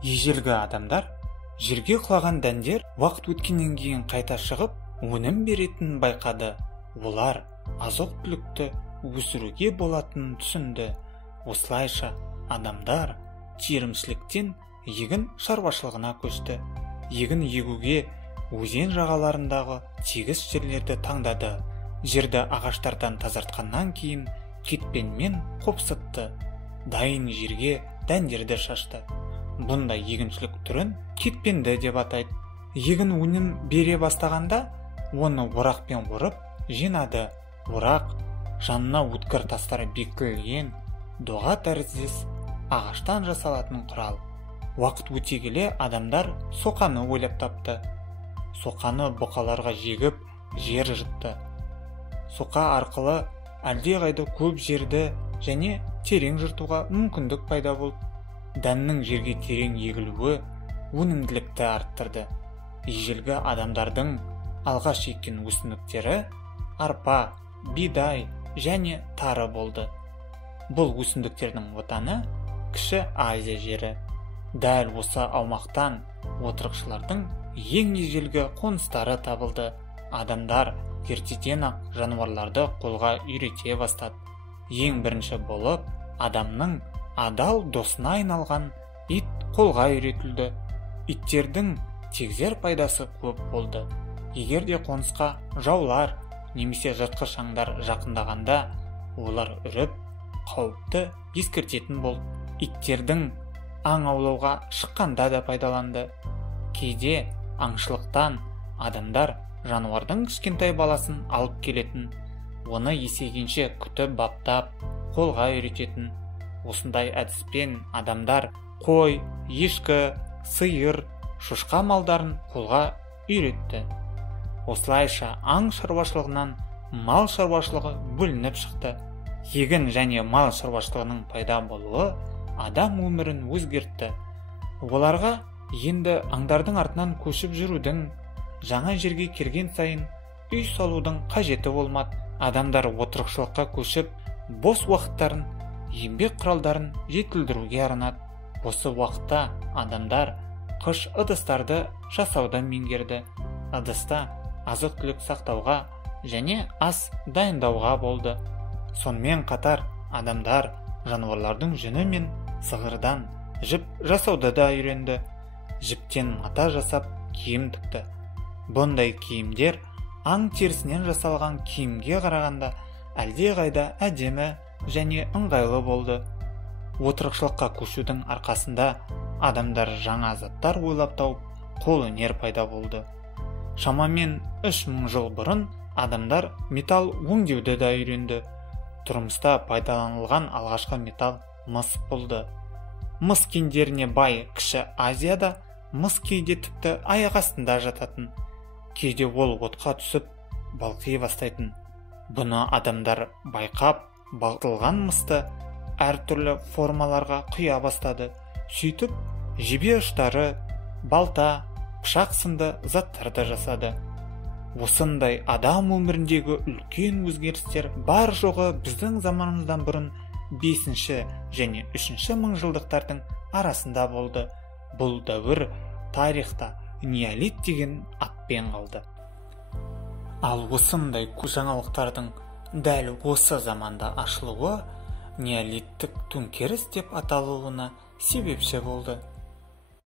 Ежелгі адамдар жерге құлаған дәндер уақыт өткеннен кейін қайта шығып, өнім беретінін байқады. Олар азық-түлікті өсіруге болатынын түсінді. Осылайша адамдар терімшіліктен егін шаруашылығына көшті. Егін егуге өзен жағаларындағы тегіс жерлерді таңдады. Жерді ағаштардан тазартқаннан кейін кетпенмен қопсытты. Дайын жерге дәндерді шашты. Бұндай егіншілік түрін кетпенді деп атайды. Егін өнім бере бастағанда оны орақпен орып жинады. Орақ жанына өткір тастары бекітілген доға тәріздес ағаштан жасалатын құрал. Уақыт өте келе адамдар соқаны ойлап тапты. Соқаны бұқаларға жегіп жер жыртты. Соқа арқылы әлдеқайда көп жерді және терең жыртуға мүмкіндік пайда болды. Дәннің жерге терең егілуі өнімділікті арттырды. Ежелгі адамдардың алғаш еккен өсімдіктері арпа, бидай және тары болды. Бұл өсімдіктердің отаны Кіші Азия жері. Дәл осы аумақтан отырықшылардың ең ежелгі қоныстары табылды. Адамдар ертеден-ақ жануарларды қолға үйрете бастады. Ең бірінші болып адамның адал досына айналған ит қолға үйретілді. Иттердің тегзер пайдасы көп болды. Егер де қонысқа жаулар немесе жыртқыш аңдар жақындағанда, олар үріп, қауіпті ескертетін болды. Иттердің аң аулауға шыққанда да пайдаланды. Кейде аңшылықтан адамдар жануардың кішкентай баласын алып келетін, оны есейгенше күтіп баптап, қолға үйрететін. Осындай әдіспен адамдар қой, ешкі, сиыр, шошқа малдарын қолға үйретті. Осылайша аң шаруашылығынан мал шаруашылығы бөлініп шықты. Егін және мал шаруашылығының пайда болуы адам өмірін өзгертті. Оларға енді аңдардың артынан көшіп жүрудің, жаңа жерге келген сайын үй салудың қажеті болмады. Адамдар отырықшылыққа көшіп, бос уақыттарын еңбек құралдарын жетілдіруге арнады. Осы уақытта адамдар қыш ыдыстарды жасауды меңгерді. Ыдыста азық-түлік сақтауға және ас дайындауға болды. Сонымен қатар адамдар жануарлардың жүні мен сығырдан жіп жасауды да үйренді. Жіптен мата жасап киім тікті. Бұндай киімдер аң терісінен жасалған киімге қарағанда әлдеқайда әдемі және ыңғайлы болды. Отырықшылыққа көшудің арқасында адамдар жаңа заттар ойлап тауып, қолөнер пайда болды. Шамамен 3000 жыл бұрын адамдар металл өңдеуді да үйренді. Тұрмыста пайдаланылған алғашқы металл мыс болды. Мыс кендеріне бай Кіші Азияда мыс кейде тіпті аяқ астында жататын. Кейде ол отқа түсіп, балқи бастайтын. Бұны адамдар байқап, балқытылған мысты әртүрлі формаларға құя бастады. Сөйтіп, жебе ұштары, балта, пышақ сынды заттарды жасады. Осындай адам өміріндегі үлкен өзгерістер бар жоғы біздің заманымыздан бұрын 5 және 3 мыңжылдықтардың арасында болды. Бұл дәуір тарихта неолит деген атпен қалды. Ал осындай жаңалықтардың дәл осы заманда ашылуы неолиттік төңкеріс деп аталуына себепші болды.